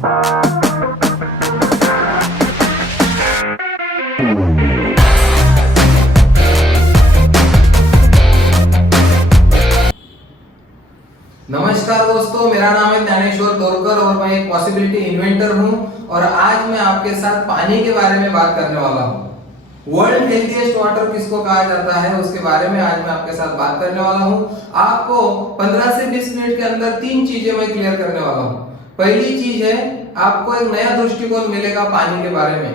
नमस्कार दोस्तों, मेरा नाम है ज्ञानेश्वर दोरकर और मैं एक पॉसिबिलिटी इन्वेंटर हूं और आज मैं आपके साथ पानी के बारे में बात करने वाला हूं। वर्ल्ड हेल्थीएस्ट वाटर किसको कहा जाता है उसके बारे में आज मैं आपके साथ बात करने वाला हूं। आपको 15 से 20 मिनट के अंदर 3 चीजें मैं क्लियर करने वाला हूं। पहली चीज है, आपको एक नया दृष्टिकोण मिलेगा पानी के बारे में।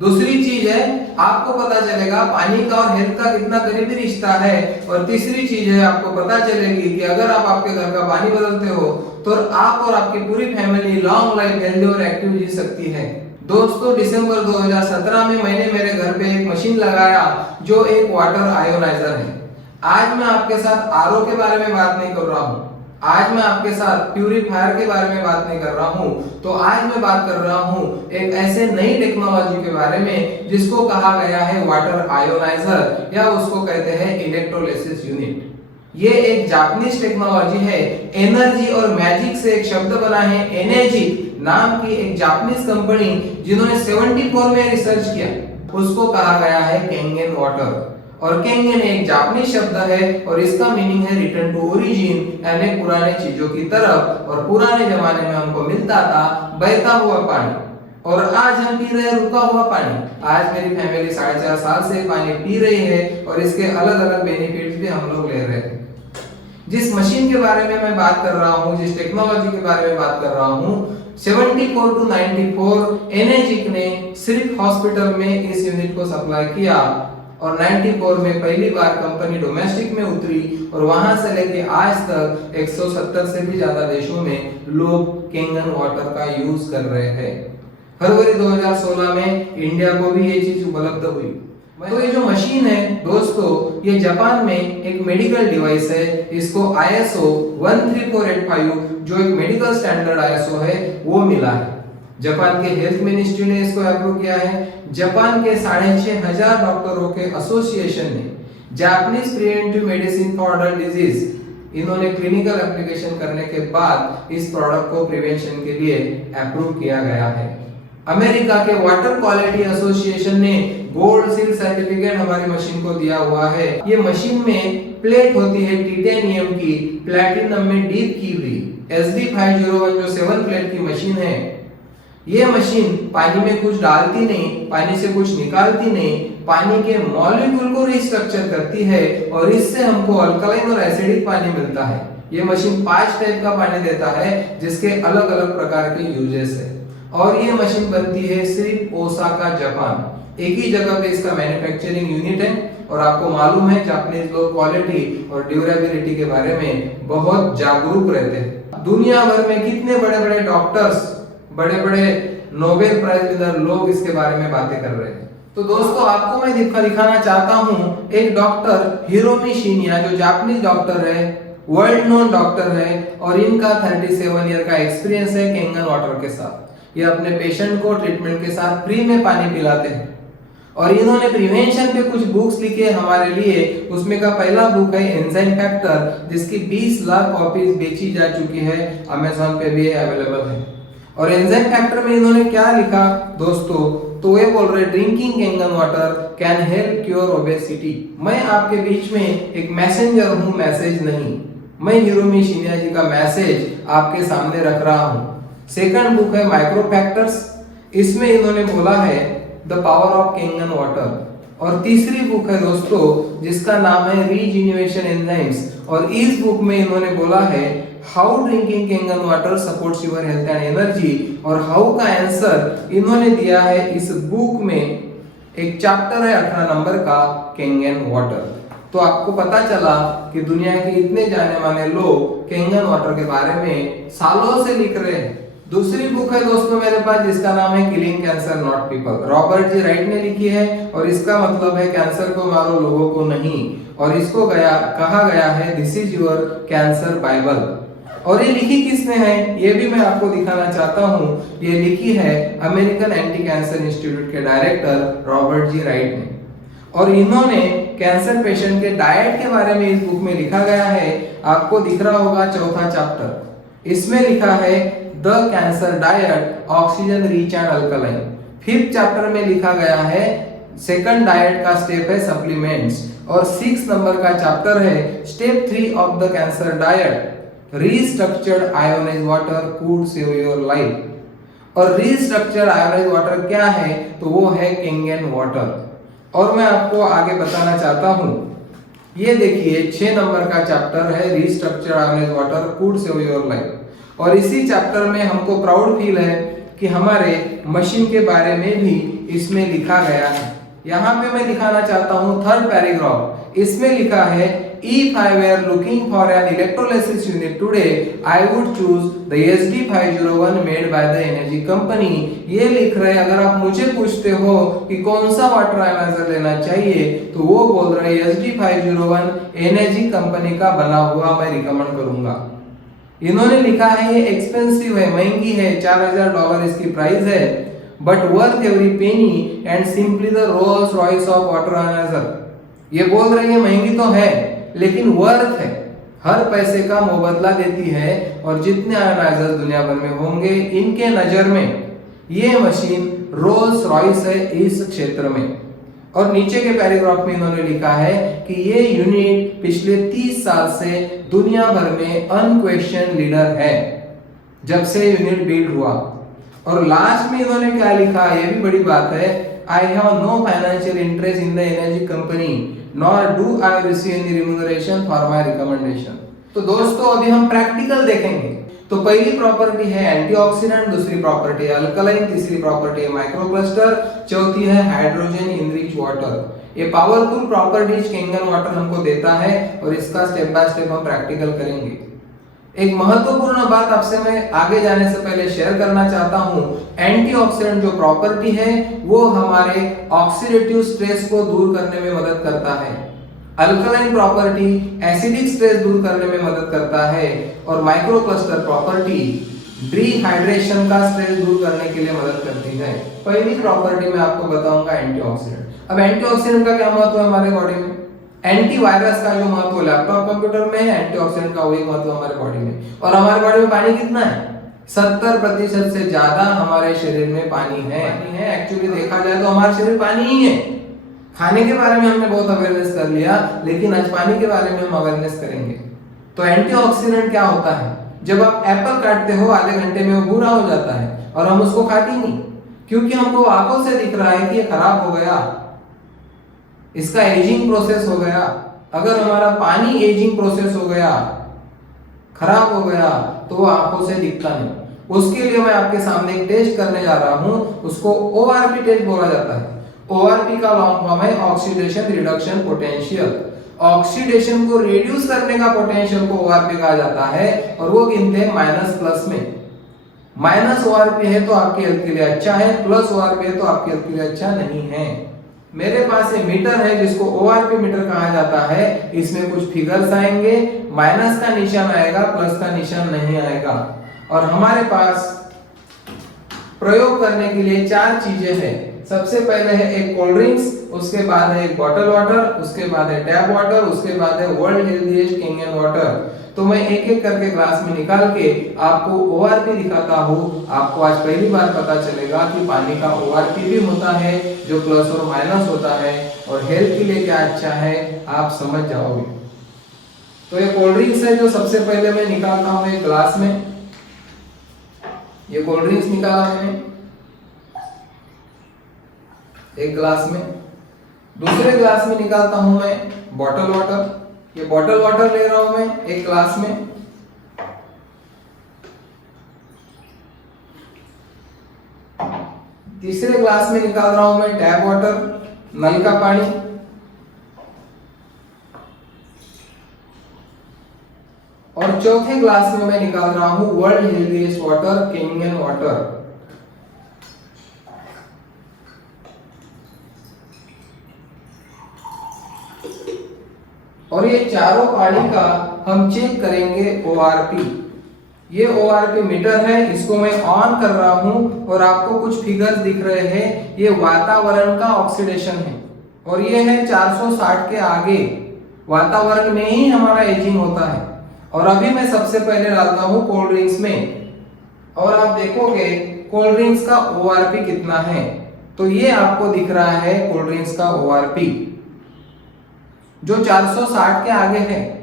दूसरी चीज है, आपको पता चलेगा पानी का और हेल्थ का कितना करीबी रिश्ता है। और तीसरी चीज है, आपको पता चलेगी कि अगर आप आपके घर का पानी बदलते हो तो आप और आपकी पूरी फैमिली लॉन्ग लाइफ, हेल्दी और एक्टिव जी सकती है। दोस्तों, दिसंबर 2017 में मैंने मेरे घर पे एक मशीन लगाया जो एक वाटर आयोनाइजर है। आज मैं आपके साथ आरओ के बारे में बात नहीं कर रहा हूँ, आज मैं आपके साथ प्यूरिफायर के बारे में बात नहीं कर रहा हूं। तो आज मैं बात कर रहा हूं एक ऐसे नई टेक्नोलॉजी के बारे में जिसको कहा गया है वाटर आयोनाइजर या उसको कहते हैं इलेक्ट्रोलिसिस यूनिट। ये एक जापानीज टेक्नोलॉजी है। एनर्जी और मैजिक से एक शब्द बना है। एनेजिक नाम की एक जापानीज कंपनी जिन्होंने 74 में रिसर्च किया, उसको कहा गया है कैंगन वाटर। और कैंगन एक जापानीज शब्द है और इसका मीनिंग है रिटर्न टू ओरिजिन, यानी पुराने चीजों की तरफ। और पुराने जमाने में हमको मिलता था बहता हुआ पानी और आज हम पी रहे हैं रुका हुआ पानी। आज मेरी फैमिली 4.5 साल से पानी पी रही है और इसके अलग अलग बेनिफिट्स भी हम लोग ले रहे हैं। जिस मशीन के बारे में मैं बात कर रहा हूँ, जिस टेक्नोलॉजी के बारे में बात कर रहा हूँ, 74 to 94 एनेजिक ने सिर्फ हॉस्पिटल में इस यूनिट को सप्लाई किया और 94 में पहली बार कंपनी डोमेस्टिक में उतरी और वहां से लेके आज तक 170 से भी ज्यादा देशों में लोग कैंगन वाटर का यूज कर रहे हैं। फरवरी 2016 में इंडिया को भी ये चीज उपलब्ध हुई। तो ये जो मशीन है दोस्तों, ये जापान में एक मेडिकल डिवाइस है। इसको ISO 13485 जो एक मेडिकल स्टैंडर्ड ISO है वो मिला है। जापान के हेल्थ मिनिस्ट्री ने इसको अप्रूव किया है। जापान के 6,500 डॉक्टरों के एसोसिएशन ने Japanese preventive medicine for adult disease इन्होंने क्लिनिकल एप्लीकेशन करने के बाद इस प्रोडक्ट को प्रिवेंशन के लिए अप्रूव किया गया है। अमेरिका के वाटर क्वालिटी एसोसिएशन ने गोल्ड सील सर्टिफिकेट हमारी मशीन को दिया हुआ है। ये मशीन में प्लेट होती है टाइटेनियम की, प्लैटिनम में डीप की हुई। SD501 जो 7 प्लेट की मशीन है, ये मशीन पानी में कुछ डालती नहीं, पानी से कुछ निकालती नहीं, पानी के मॉलिक्यूल को रिस्ट्रक्चर करती है और इससे हमको अल्कलाइन और एसिडिक पानी मिलता है। ये मशीन 5 टाइप का पानी देता है जिसके अलग अलग प्रकार के यूजेस है और ये मशीन बनती है सिर्फ ओसाका जापान। एक ही जगह पे इसका मैन्युफैक्चरिंग यूनिट है और आपको मालूम है जापानीज लोग क्वालिटी और ड्यूरेबिलिटी के बारे में बहुत जागरूक रहते हैं। दुनिया भर में कितने बड़े बड़े डॉक्टर्स, बड़े बड़े नोबेल प्राइज विनर लोग इसके बारे में बातें कर रहे हैं। तो दोस्तों, आपको मैं दिखाना चाहता हूँ एक डॉक्टर हिरोमी शिनिया जो जापानीज डॉक्टर है, वर्ल्ड नोन डॉक्टर है और इनका 37 ईयर का एक्सपीरियंस है कैंगन वाटर के साथ। ये अपने पेशेंट को ट्रीटमेंट के साथ फ्री में पानी पिलाते हैं और इन्होंने प्रिवेंशन पे कुछ बुक्स लिखी है हमारे लिए। उसमें का पहला बुक है एंजाइम फैक्टर, जिसकी 20 लाख कॉपीज बेची जा चुकी है, अमेज़न पे भी अवेलेबल है। और एंजाइम फैक्टर में इन्होंने क्या लिखा दोस्तों, तो ये बोल रहे drinking Kangen water can help cure obesity. मैं आपके बीच में एक मैसेंजर हूँ, मैसेज नहीं। मैं हिरोमी शिनिया जी का मैसेज आपके सामने रख रहा हूँ। सेकंड बुक है माइक्रो फैक्टर्स, इसमें इन्होंने बोला है the power of Kangen water. और तीसरी बुक है दोस्तों जिसका नाम है रीजेन्युएशन एंजाइम्स और इस बुक में इन्होंने बोला है how drinking Kangen water supports your health and energy. और हाउ का आंसर इन्होंने दिया है इस बुक में। एक चैप्टर है 18 नंबर का कैंगन वाटर। तो आपको पता चला कि दुनिया के इतने जाने माने लोग कैंगन वाटर के बारे में सालों से लिख रहे हैं। दूसरी बुक है दोस्तों मेरे पास जिसका नाम है killing cancer not people, Robert G Wright ने लिखी है और इसका मतलब है कैंसर को मारो लोगों को नहीं। और इसको कहा गया है this is your cancer Bible. और ये लिखी किसने है ये भी मैं आपको दिखाना चाहता हूँ। ये लिखी है अमेरिकन एंटी कैंसर इंस्टीट्यूट के डायरेक्टर रॉबर्ट जी राइट ने। और इन्होंने कैंसर पेशेंट के डाइट के बारे में इस बुक में लिखा गया है। आपको दिख रहा होगा चौथा चैप्टर। इसमें लिखा है the cancer diet oxygen rich and alkaline. 5th chapter में लिखा गया है सेकंड डाइट का स्टेप है सप्लीमेंट्स, और 6 नंबर का चैप्टर है step 3 of the cancer diet restructured ionised water could save your life. और रीस्ट्रक्चर्ड आयोनाइज्ड वाटर क्या है, तो वो है कैंगन वाटर। और मैं आपको आगे बताना चाहता हूं, ये देखिए 6 नंबर का चैप्टर है restructured ionised water could save your life. और इसी चैप्टर में हमको प्राउड फील है कि हमारे मशीन के बारे में भी इसमें लिखा गया है। यहाँ पे मैं दिखाना चाहता हूँ 3rd पैराग्राफ। इसमें लिखा है If I were looking for an electrolysis unit today, I would choose the SD501 made by the Enagic company। ये लिख रहे हैं, अगर आप मुझे पूछते हो कि कौन सा वाटर आयनाइजर लेना चाहिए, तो वो बोल रहे हैं SD501 Enagic कंपनी का बना हुआ मैं रिकमेंड करूंगा। इन्होंने लिखा है ये एक्सपेंसिव है, महंगी है, $4000 इसकी प्राइस है, but worth every penny and simply the Rolls Royce of water ioniser. ये बोल रहे हैं महंगी तो है लेकिन वर्थ है, हर पैसे का मुबादला देती है। और जितने आयनाइजर दुनिया भर में होंगे, इनके नजर में ये मशीन रोल्स रॉयस है इस क्षेत्र में। और नीचे के पैराग्राफ में इन्होंने लिखा है कि ये यूनिट पिछले 30 साल से दुनिया भर में अनक्वेश्चन लीडर है, जब से यूनिट बिल्ड हुआ। और लास्ट में इन्होंने क्या लिखा, ये भी बड़ी बात है, I have no financial interest in the energy company nor do I receive any remuneration for my recommendation. तो दोस्तों अभी हम प्रैक्टिकल देखेंगे। तो पहली प्रॉपर्टी है एंटीऑक्सीडेंट, दूसरी प्रॉपर्टी है अल्कलाइन, तीसरी प्रॉपर्टी है माइक्रोक्लस्टर, चौथी है हाइड्रोजन इनरिच वाटर। ये पावरफुल प्रॉपर्टीज कैंगन वाटर हमको देता है और इसका स्टेप बाय स्टेप हम प्रैक्टिकल करेंगे। एक महत्वपूर्ण बात आपसे मैं आगे जाने से पहले शेयर करना चाहता हूं, एंटीऑक्सीडेंट जो प्रॉपर्टी है वो हमारे ऑक्सीडेटिव स्ट्रेस को दूर करने में मदद करता है। अल्कलाइन प्रॉपर्टी एसिडिक स्ट्रेस दूर करने में मदद करता है, और माइक्रोक्लस्टर प्रॉपर्टी डिहाइड्रेशन का स्ट्रेस दूर करने के लिए मदद करती है। पहली प्रॉपर्टी मैं आपको बताऊंगा एंटीऑक्सीडेंट। अब एंटीऑक्सीडेंट का क्या महत्व है हमारे बॉडी में? एंटीवायरस का जो महत्व लैपटॉप कंप्यूटर में है, एंटीऑक्सीडेंट का वही महत्व हमारे बॉडी में। और हमारे बॉडी में पानी कितना है? 70% से ज्यादा हमारे शरीर में पानी है। एक्चुअली देखा जाए तो हमारा शरीर पानी ही है। खाने के बारे में हमने बहुत अवेयरनेस कर लिया, लेकिन आज पानी के बारे में हम अवेयरनेस करेंगे। तो एंटीऑक्सीडेंट क्या होता है? जब आप एप्पल काटते हो आधे घंटे में वो भूरा हो जाता है और हम उसको खाते नहीं, क्योंकि हमको आंखों से दिख रहा है कि ये खराब हो गया, इसका एजिंग प्रोसेस हो गया। अगर हमारा पानी एजिंग प्रोसेस हो गया, खराब हो गया, तो वो आंखों से दिखता नहीं। उसके लिए मैं आपके सामने एक टेस्ट करने जा रहा हूं, उसको ओआरपी टेस्ट बोला जाता है। ओआरपी का लॉन्ग फॉर्म है ऑक्सीडेशन रिडक्शन पोटेंशियल। ऑक्सीडेशन को रिड्यूस करने का पोटेंशियल को ओआरपी कहा जाता है, और वो गिनते हैं माइनस प्लस में। माइनस ओआरपी है तो आपकी हेल्थ के लिए अच्छा है, प्लस ओआरपी है तो आपकी हेल्थ के लिए अच्छा नहीं है। मेरे पास ये मीटर है जिसको ओआरपी मीटर कहा जाता है। इसमें कुछ फिगर्स आएंगे, माइनस का निशान आएगा, प्लस का निशान नहीं आएगा। और हमारे पास प्रयोग करने के लिए 4 चीजें हैं। सबसे पहले है एक कोल्ड ड्रिंक्स, उसके बाद है एक बॉटल वाटर, उसके बाद है टैप वाटर, उसके बाद है वर्ल्ड हेल्थीएस्ट कैंगन वाटर। तो मैं एक एक करके ग्लास में निकाल के आपको ओआरपी दिखाता हूँ। आपको आज पहली बार पता चलेगा कि पानी का ओआरपी भी होता है, जो प्लस और माइनस होता है, और हेल्थ के लिए क्या अच्छा है आप समझ जाओगे। तो ये कोल्ड ड्रिंक्स है जो सबसे पहले मैं निकालता हूँ एक ग्लास में। ये कोल्ड ड्रिंक्स निकाला मैंने एक ग्लास में। दूसरे ग्लास में निकालता हूं मैं बॉटल वाटर। ये बॉटल वाटर ले रहा हूं मैं एक ग्लास में। तीसरे ग्लास में निकाल रहा हूं मैं टैप वाटर, नल का पानी। और चौथे ग्लास में मैं निकाल रहा हूं world healthiest water Kangen water. और ये चारों पानी का हम चेक करेंगे ओआरपी। ये ओआरपी मीटर है, इसको मैं ऑन कर रहा हूं और आपको कुछ फिगर्स दिख रहे हैं। ये वातावरण का ऑक्सीडेशन है, और ये है 460 के आगे। वातावरण में ही हमारा एजिंग होता है, और अभी मैं सबसे पहले डालता हूं कोल्ड ड्रिंक्स में, और आप देखोगे कोल्ड ड्रिंक्स का ORP कितना है। तो ये आपको दिख रहा है कोल्ड ड्रिंक्स का ORP जो 460 के आगे है।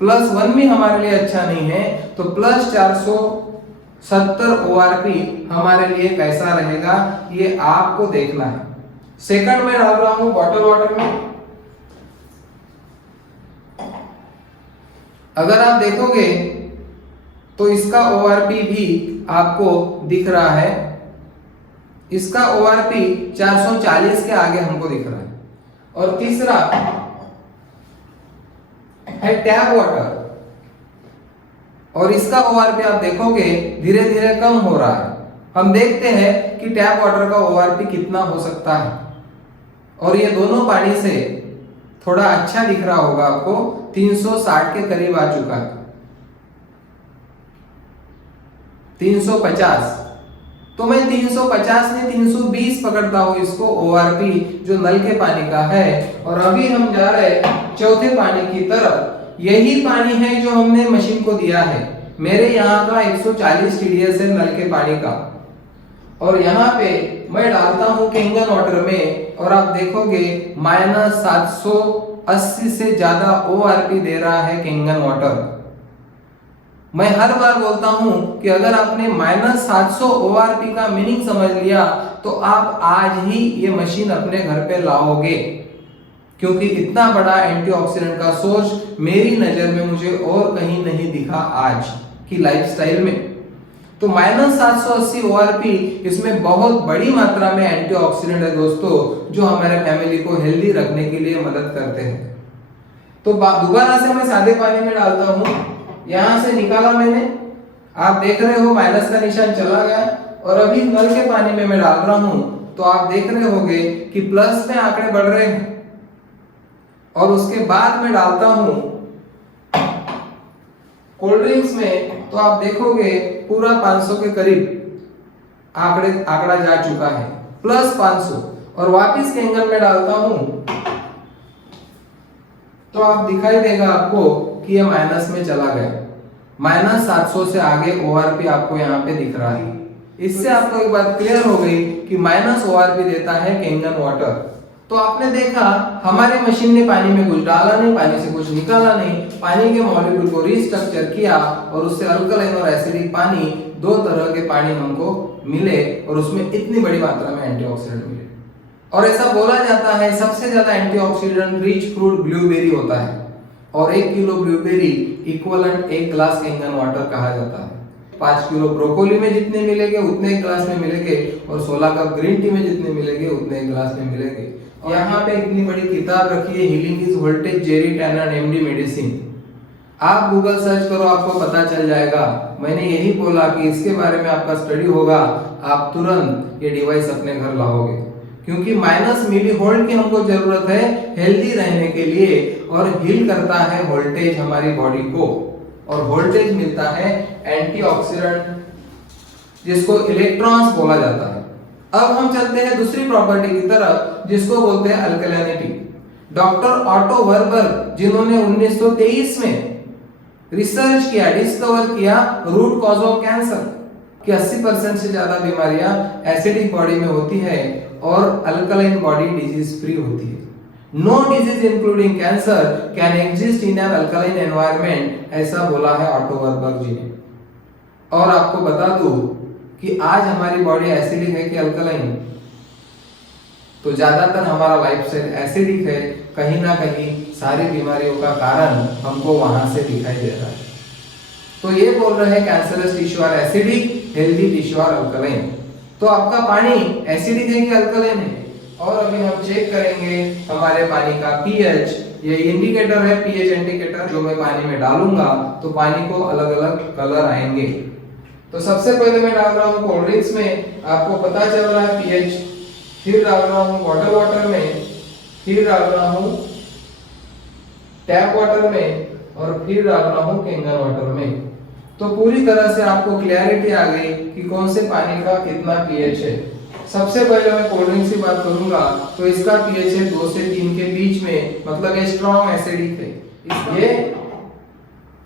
+1 भी हमारे लिए अच्छा नहीं है, तो +470 ORP हमारे लिए कैसा रहेगा ये आपको देखना है। सेकंड में डाल रहा हूं बॉटल वाटर में। अगर आप देखोगे तो इसका ORP भी आपको दिख रहा है, इसका ORP 440 के आगे हमको दिख रहा है। और तीसरा है टैप वाटर, और इसका ORP आप देखोगे धीरे धीरे कम हो रहा है। हम देखते हैं कि टैप वाटर का ORP कितना हो सकता है, और ये दोनों पानी से थोड़ा अच्छा दिख रहा होगा आपको, 360 के करीब आ चुका है, 350। तो मैं 350 नहीं 320 पकड़ता हूं इसको ORP जो नल के पानी का है। और अभी हम जा रहे हैं चौथे पानी की तरफ। यही पानी है जो हमने मशीन को दिया है। मेरे यहाँ का 140 TDS है नल के पानी का, और यहाँ पे मैं डालता हूँ कैंगन वाटर में, और आप देखोगे -780 से ज्यादा ORP दे रहा है कैंगन वाटर। मैं हर बार बोलता हूं कि अगर आपने -700 ORP का मीनिंग समझ लिया तो आप आज ही ये मशीन अपने घर पे लाओगे, क्योंकि इतना बड़ा एंटीऑक्सीडेंट का सोर्स मेरी नजर में मुझे और कहीं नहीं दिखा आज की लाइफस्टाइल में। तो -780 ORP इसमें बहुत बड़ी मात्रा में एंटीऑक्सीडेंट है दोस्तों, जो हमारे फैमिली को हेल्दी रखने के लिए मदद करते हैं। तो दोबारा से मैं सादे पानी में डालता हूं। यहां से निकाला मैंने, आप देख रहे हो माइनस का निशान चला गया, और अभी नल के पानी में मैं डाल रहा हूं तो आप देख रहे होगे कि प्लस में आंकड़े बढ़ रहे हैं। और उसके बाद मैं डालता हूं कोल्ड ड्रिंक्स में, तो आप देखोगे पूरा 500 के करीब आंकड़ा जा चुका है, +500। और वापिस कैंगन में डालता हूं तो आप दिखाई देगा आपको कि ये माइनस में चला गया, -700 से आगे ORP आपको यहाँ पे दिख रहा है। इससे आपको एक बात क्लियर हो गई कि -ORP देता है कैंगन वाटर। तो आपने देखा हमारे मशीन ने पानी में कुछ डाला नहीं, पानी से कुछ निकाला नहीं, पानी के मॉलिक्यूल को रीस्ट्रक्चर किया, और उससे अल्कलाइन और एसिडिक पानी, दो तरह के पानी हमको मिले, और उसमें इतनी बड़ी मात्रा में एंटीऑक्सीडेंट मिले। और ऐसा बोला जाता है सबसे ज्यादा एंटीऑक्सीडेंट रिच फ्रूट ब्लूबेरी होता है, और 1 kilo blueberry equivalent 1 glass Kangen water कहा जाता है। 5 किलो ब्रोकोली में जितने मिलेंगे उतने एक ग्लास में मिलेंगे, और 16 कप ग्रीन टी में जितने मिलेंगे उतने एक ग्लास में मिलेंगे। और यहाँ पे इतनी बड़ी किताब रखी है, healing is voltage Jerry tenor MD medicine. आप गूगल सर्च करो, आपको पता चल जाएगा। मैंने यही बोला कि इसके बारे में आपका स्टडी होगा, आप तुरंत ये डिवाइस अपने घर लाओगे, क्योंकि माइनस मिलीवोल्ट की हमको जरूरत है हेल्दी रहने के लिए, और हील करता है वोल्टेज हमारी बॉडी को, और वोल्टेज मिलता है एंटीऑक्सीडेंट जिसको इलेक्ट्रॉन्स बोला जाता है। अब हम चलते हैं दूसरी प्रॉपर्टी की तरफ जिसको बोलते हैं अल्कलिनिटी। डॉक्टर ऑटो वर्बर जिन्होंने 1923 में रिसर्च किया, डिस्कवर किया रूट कॉज ऑफ कैंसर कि 80% से ज्यादा बीमारियां एसिडिक बॉडी में होती है और अल्कलाइन बॉडी डिजीज फ्री होती है। No disease including cancer can exist in an alkaline environment, ऐसा बोला है ऑटो वर्बर जी ने। और आपको बता दूं कि आज हमारी बॉडी एसिडिक है कि अल्कलाइन, तो ज्यादातर हमारा लाइफस्टाइल एसिडिक है। कहीं ना कहीं सारी बीमारियों का कारण हमको वहां से दिखाई दे रहा है। तो ये बोल रहे हैं cancerous tissue are acidic, healthy tissue are alkaline. तो आपका पानी एसिडिक है कि अल्कलाइन है? और अभी हम चेक करेंगे हमारे पानी का पीएच। ये इंडिकेटर है, पीएच इंडिकेटर, जो मैं पानी में डालूंगा तो पानी को अलग अलग कलर आएंगे। तो सबसे पहले मैं डाल रहा हूँ कोल्ड ड्रिंक्स में, आपको पता चल रहा है पीएच। फिर डाल रहा हूँ बॉटल वाटर में, फिर डाल रहा हूँ टैप वाटर में, और फिर डाल रहा हूँ कैंगन वाटर में। तो पूरी तरह से आपको क्लैरिटी आ गई कि कौन से पानी का कितना पीएच है। सबसे पहले मैं कोल्ड ड्रिंक की बात करूंगा तो इसका पीएच है 2 से 3 के बीच में, मतलब ये स्ट्रॉन्ग एसिडिक है। ये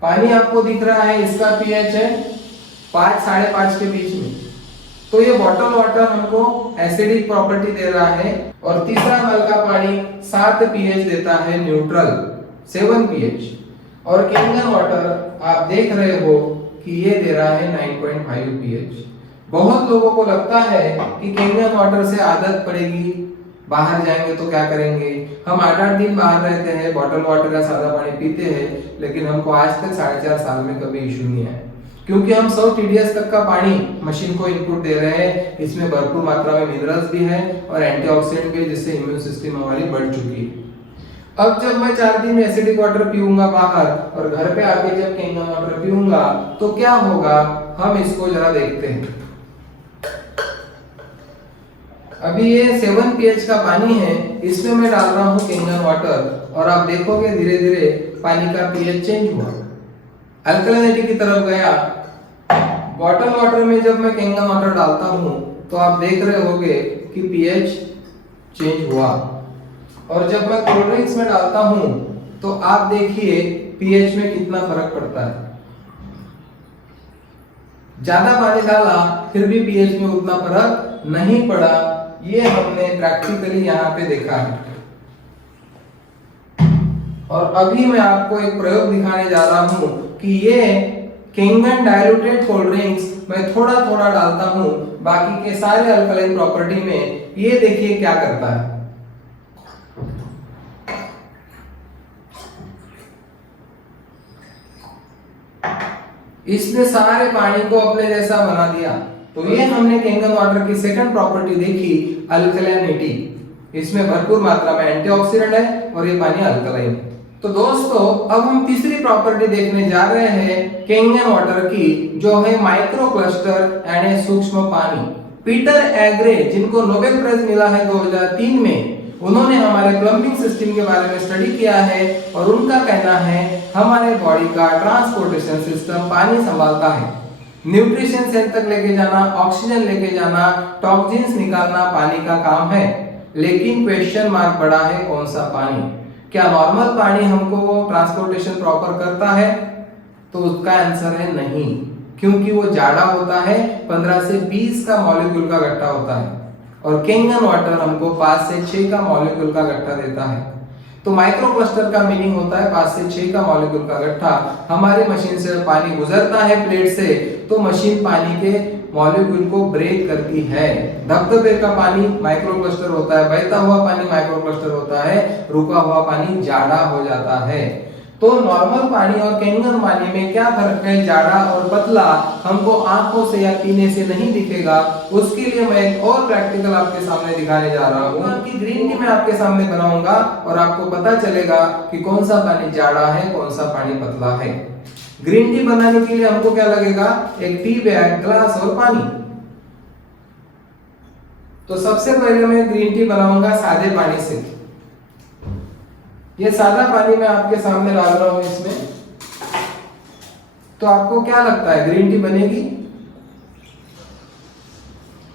पानी आपको दिख रहा है, इसका पीएच है 5 5.5 के बीच में। तो ये बॉटल वाटर हमको एसिडिक प्रॉपर्टी दे रहा है। और तीसरा नल का पानी 7 पीएच देता है, न्यूट्रल 7 पीएच। और कैंगन वाटर आप देख रहे हो कि ये दे रहा है 9.5 पीएच। बहुत लोगों को लगता है कि कैंगन वाटर से आदत पड़ेगी, बाहर जाएंगे तो क्या करेंगे। हम 8-8 दिन बाहर रहते हैं, बॉटल वाटर का सादा पानी पीते हैं, लेकिन हमको आज तक 4.5 साल में कभी इशू नहीं आया, क्योंकि हम 100 TDS तक का पानी मशीन को इनपुट दे रहे हैं। इसमें भरपूर मात्रा में मिनरल्स भी है और एंटीऑक्सीडेंट भी, जिससे इम्यून सिस्टम हमारी बढ़ चुकी है। अब जब मैं 4 दिन एसिडिक वाटर पीऊंगा बाहर और घर पे आके जब कैंगन वाटर पीऊंगा तो क्या होगा, हम इसको जरा देखते हैं। अभी ये 7 pH का पानी है, इसमें मैं डाल रहा हूँ कैंगन वाटर और आप देखोगे धीरे धीरे पानी का पीएच चेंज हुआ, अल्कलिनिटी की तरफ गया। बॉटल वाटर में जब मैं कैंगन वाटर डालता हूँ तो आप देख रहे होगे कि पीएच चेंज हुआ। और जब मैं कोल्ड ड्रिंक्स में डालता हूँ तो आप देखिए पीएच में कितना फर्क पड़ता है। ज्यादा पानी डाला फिर भी पीएच में उतना फर्क नहीं पड़ा, ये हमने प्रैक्टिकली यहाँ पे देखा है। और अभी मैं आपको एक प्रयोग दिखाने जा रहा हूँ कि ये कैंगन डाइल्यूटेड कोल्ड ड्रिंक्स मैं थोड़ा थोड़ा डालता हूँ बाकी के सारे अल्कलाइन प्रॉपर्टी में, ये देखिए क्या करता है। इसने सारे पानी को अपने जैसा बना दिया। तो ये हमने कैंगन वाटर की सेकंड प्रॉपर्टी देखी, अल्कलाइनिटी। इसमें भरपूर मात्रा में एंटीऑक्सीडेंट है और ये पानी अल्कलाइन है। तो दोस्तों अब हम तीसरी प्रॉपर्टी देखने जा रहे हैं कैंगन वाटर की, जो है माइक्रो क्लस्टर यानी सूक्ष्म पानी। पीटर एग्रे, जिनको नोबेल प्राइज मिला है 2003 में, उन्होंने हमारे प्लम्बिंग सिस्टम के बारे में स्टडी किया है और उनका कहना है हमारे बॉडी का ट्रांसपोर्टेशन सिस्टम पानी संभालता है। न्यूट्रिशन सेल तक लेके जाना, ऑक्सीजन लेके जाना, टॉक्सिन्स निकालना पानी का काम है। लेकिन क्वेश्चन मार्क बड़ा है, कौन सा पानी? क्या नॉर्मल पानी हमको ट्रांसपोर्टेशन प्रॉपर करता है? तो उसका आंसर है नहीं, क्योंकि वो जाड़ा होता है, 15 से 20 का मॉलिक्यूल का गट्टा होता है और कैंगन वाटर हमको 5 से 6 का मॉलिक्यूल का गट्टा देता है। तो माइक्रो क्लस्टर का मीनिंग होता है 5 से 6 का मॉलिक्यूल का गट्टा। हमारी मशीन से पानी गुजरता है प्लेट से, तो मशीन पानी के मॉलिक्यूल को ब्रेक करती है। धबधबे का पानी माइक्रो क्लस्टर होता है, बहता हुआ पानी माइक्रो क्लस्टर होता है, रुका हुआ पानी जाड़ा हो जाता है। तो नॉर्मल पानी और कैंगन पानी में क्या फर्क है? जाड़ा और पतला हमको आंखों से या पीने से नहीं दिखेगा। उसके लिए मैं एक और प्रैक्टिकल आपके सामने दिखाने जा रहा हूँ कि ग्रीन टी मैं आपके सामने बनाऊंगा और आपको पता चलेगा कि कौन सा पानी जाड़ा है, कौन सा पानी पतला है। ग्रीन टी बनाने के लिए हमको क्या लगेगा? एक टी बैग, ग्लास और पानी। तो सबसे पहले मैं ग्रीन टी बनाऊंगा सादे पानी से। ये सादा पानी मैं आपके सामने डाल रहा हूं इसमें। तो आपको क्या लगता है, ग्रीन टी बनेगी?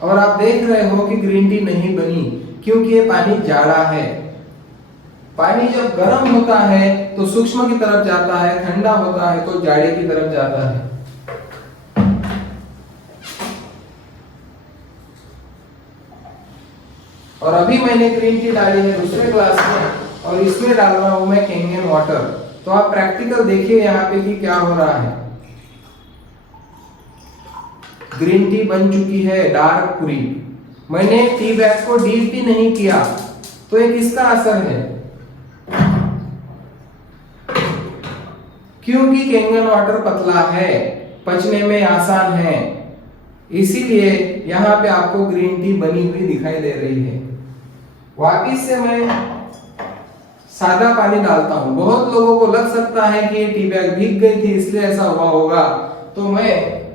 और आप देख रहे हो कि ग्रीन टी नहीं बनी, क्योंकि ये पानी जाड़ा है। पानी जब गर्म होता है तो सूक्ष्म की तरफ जाता है, ठंडा होता है तो जाड़े की तरफ जाता है। और अभी मैंने ग्रीन टी डाली है दूसरे ग्लास में और इसमें डाल रहा हूं मैं कैंगन वाटर। तो आप प्रैक्टिकल देखिए यहाँ पे कि क्या हो रहा है। ग्रीन टी बन चुकी है डार्क पूरी। मैंने टी बैग को डीप भी नहीं किया, तो ये किसका असर है? क्योंकि कैंगन वाटर पतला है, पचने में आसान है, इसीलिए यहाँ पे आपको ग्रीन टी बनी हुई दिखाई दे रही है। वापिस से मैं सादा पानी डालता हूं। बहुत लोगों को लग सकता है कि ये टी बैग भीग गई थी इसलिए ऐसा हुआ होगा, तो मैं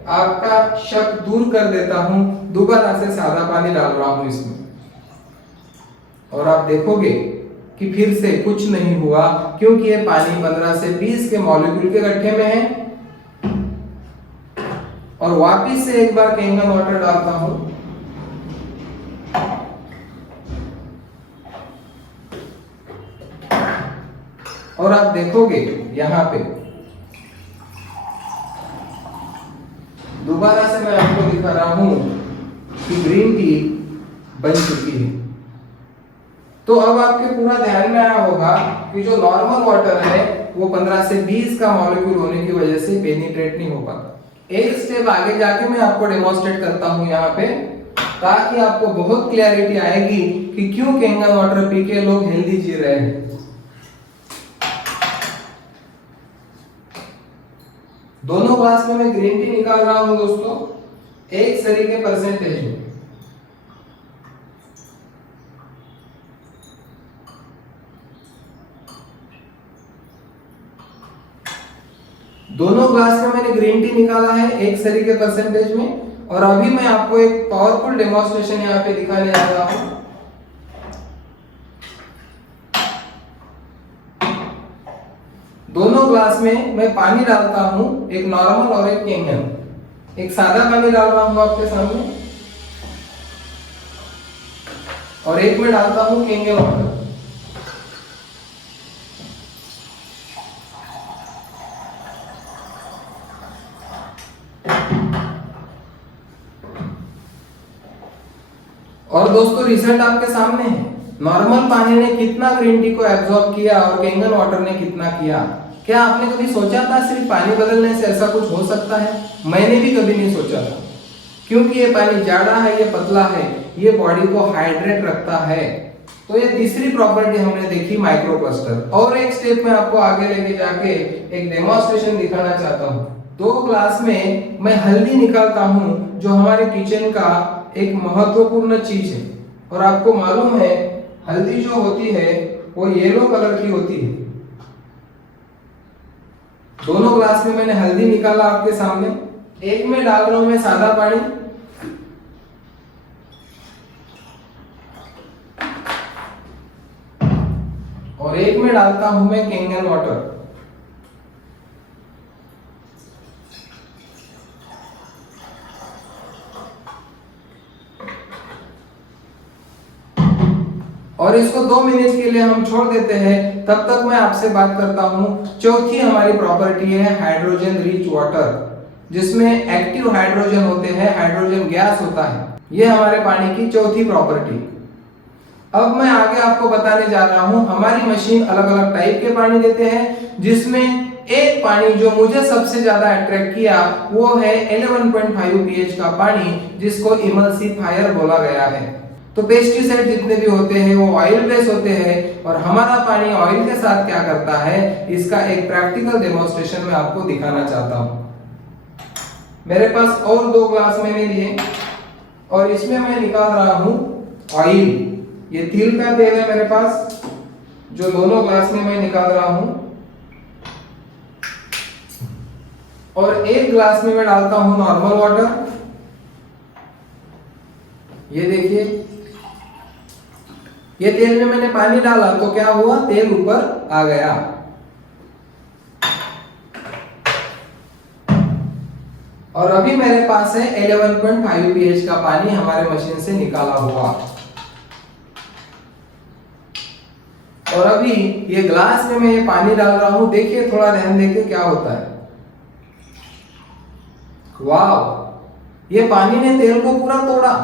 आपका शक दूर कर देता हूं, दोबारा से सादा पानी डाल रहा हूं इसमें। और आप देखोगे कि फिर से कुछ नहीं हुआ, क्योंकि ये पानी 15 से 20 के मॉलिक्यूल के गट्ठे में है। और वापिस से एक बार कैंगन वाटर डालता हूं। और आप देखोगे यहाँ पे दोबारा से मैं आपको दिखा रहा हूं कि ग्रीन टी बन चुकी है। तो अब आपके पूरा ध्यान में आया होगा कि जो नॉर्मल वाटर है वो 15 से 20 का मॉलिक्यूल होने की वजह से पेनिट्रेट नहीं हो पाता। एक स्टेप आगे जाके मैं आपको डेमोन्स्ट्रेट करता हूं यहाँ पे, ताकि आपको बहुत क्लैरिटी आएगी कि क्यों कैंगन वाटर पी के लोग हेल्दी जी रहे हैं। दोनों ग्लास में मैं ग्रीन टी निकाल रहा हूं दोस्तों, एक सरी के परसेंटेज में। दोनों ग्लास में मैंने ग्रीन टी निकाला है एक सरी के परसेंटेज में, और अभी मैं आपको एक पावरफुल डेमोन्स्ट्रेशन यहाँ पे दिखाने जा रहा हूं। दोनों ग्लास में मैं पानी डालता हूं, एक नॉर्मल और एक कैंगन। एक सादा पानी डाल रहा हूं आपके सामने, और एक में डालता हूं कैंगन वाटर। और दोस्तों रिजल्ट आपके सामने है। नॉर्मल पानी ने कितना ग्रीन टी को एब्जॉर्ब किया और कैंगन वाटर ने कितना किया। क्या आपने कभी सोचा था सिर्फ पानी बदलने से ऐसा कुछ हो सकता है? मैंने भी कभी नहीं सोचा था, क्योंकि ये पानी जाड़ा है, ये पतला है, ये बॉडी को हाइड्रेट रखता है। तो ये तीसरी प्रॉपर्टी हमने देखी माइक्रो क्लस्टर। और एक स्टेप में आपको आगे लेके जाके एक डेमोन्स्ट्रेशन दिखाना चाहता हूँ। 2 ग्लास में मैं हल्दी निकालता हूँ, जो हमारे किचन का एक महत्वपूर्ण चीज है। और आपको मालूम है हल्दी जो होती है वो येलो कलर की होती है। दोनों ग्लास में मैंने हल्दी निकाला आपके सामने। एक में डाल रहा हूं मैं सादा पानी, और एक में डालता हूं मैं कैंगन वाटर। और इसको 2 मिनट के लिए हम छोड़ देते हैं। तब तक मैं आपसे बात करता हूं। चौथी हमारी प्रॉपर्टी है हाइड्रोजन रिच वाटर, जिसमें एक्टिव हाइड्रोजन होते हैं, हाइड्रोजन गैस होता है। ये हमारे पानी की चौथी प्रॉपर्टी। अब मैं आगे आपको बताने जा रहा हूं। हमारी मशीन अलग अलग टाइप के पानी देते हैं, जिसमें एक पानी जो मुझे सबसे ज्यादा अट्रैक्ट किया वो है 11.5 pH का पानी, जिसको इमल्सिफायर बोला गया है। तो पेस्टिसाइड जितने भी होते हैं वो ऑयल बेस होते हैं, और हमारा पानी ऑयल के साथ क्या करता है, इसका एक प्रैक्टिकल डेमोन्स्ट्रेशन मैं आपको दिखाना चाहता हूं। मेरे पास और 2 ग्लास मैंने लिए, और इसमें मैं निकाल रहा हूं ऑयल। ये तिल का तेल है मेरे पास, जो दोनों ग्लास में मैं निकाल रहा हूं। और एक ग्लास में मैं डालता हूं नॉर्मल वाटर। ये देखिए, ये तेल में मैंने पानी डाला तो क्या हुआ, तेल ऊपर आ गया। और अभी मेरे पास है 11.5 pH का पानी हमारे मशीन से निकाला हुआ। और अभी ये ग्लास में मैं ये पानी डाल रहा हूं। देखिए, थोड़ा ध्यान देखिए क्या होता है। वाह, ये पानी ने तेल को पूरा तोड़ा।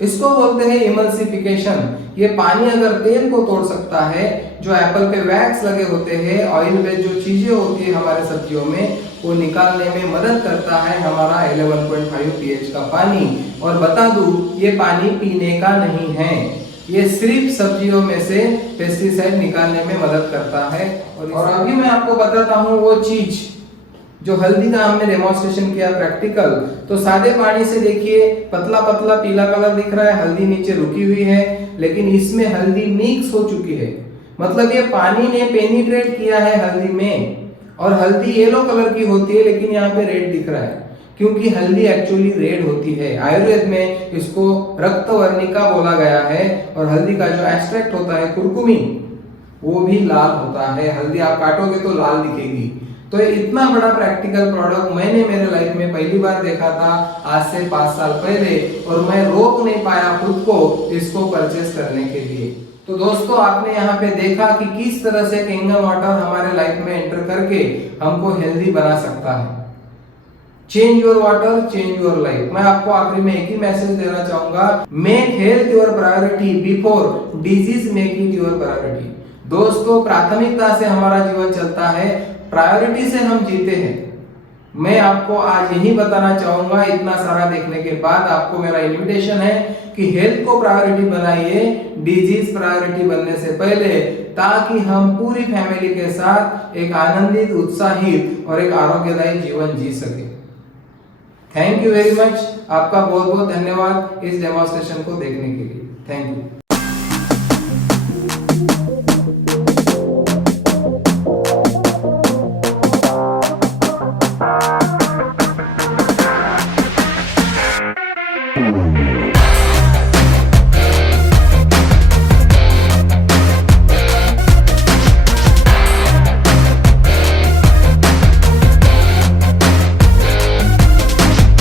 इसको बोलते हैं इमल्सिफिकेशन। ये पानी अगर तेल को तोड़ सकता है, जो एप्पल पे वैक्स लगे होते हैं, ऑयल में जो चीजें होती है हमारे सब्जियों में, वो निकालने में मदद करता है हमारा 11.5 pH का पानी। और बता दूं, ये पानी पीने का नहीं है, ये सिर्फ सब्जियों में से पेस्टिसाइड निकालने में मदद करता है। और अभी मैं आपको बताता हूँ वो चीज जो हल्दी का हमने डेमोन्स्ट्रेशन किया प्रैक्टिकल। तो सादे पानी से देखिए पतला पतला पीला कलर दिख रहा है, हल्दी नीचे रुकी हुई है, लेकिन इसमें हल्दी मिक्स हो चुकी है। मतलब ये पानी ने पेनिट्रेट किया है हल्दी में, और हल्दी येलो कलर की होती है, लेकिन यहाँ पे रेड दिख रहा है, क्योंकि हल्दी एक्चुअली रेड होती है। आयुर्वेद में इसको रक्तवर्णिका बोला गया है। और हल्दी का जो एक्सट्रैक्ट होता है कुरकुमिन, वो भी लाल होता है। हल्दी आप काटोगे तो लाल दिखेगी। तो इतना बड़ा प्रैक्टिकल प्रोडक्ट मैंने मेरे लाइफ में पहली बार देखा था, आज से 5 साल पहले, और मैं रोक नहीं पाया खुद को इसको परचेस करने के लिए। तो दोस्तों, आपने यहाँ पे देखा कि किस तरह से कैंगन वाटर हमारे लाइफ में एंटर करके हमको हेल्दी बना सकता है। Change your water, change your life. मैं आपको आखिरी में एक ही मैसेज देना चाहूंगा, make health your priority before disease make it your priority. दोस्तों, प्राथमिकता से हमारा जीवन चलता है, प्रायोरिटी से हम जीते हैं। मैं आपको आज यही बताना चाहूंगा, इतना सारा देखने के बाद आपको मेरा इन्विटेशन है कि हेल्थ को प्रायोरिटी बनाइए डिजीज प्रायोरिटी बनने से पहले, ताकि हम पूरी फैमिली के साथ एक आनंदित, उत्साहित और एक आरोग्यदायी जीवन जी सके। Thank you very much. आपका बहुत बहुत धन्यवाद इस डेमोन्स्ट्रेशन को देखने के लिए। Thank you.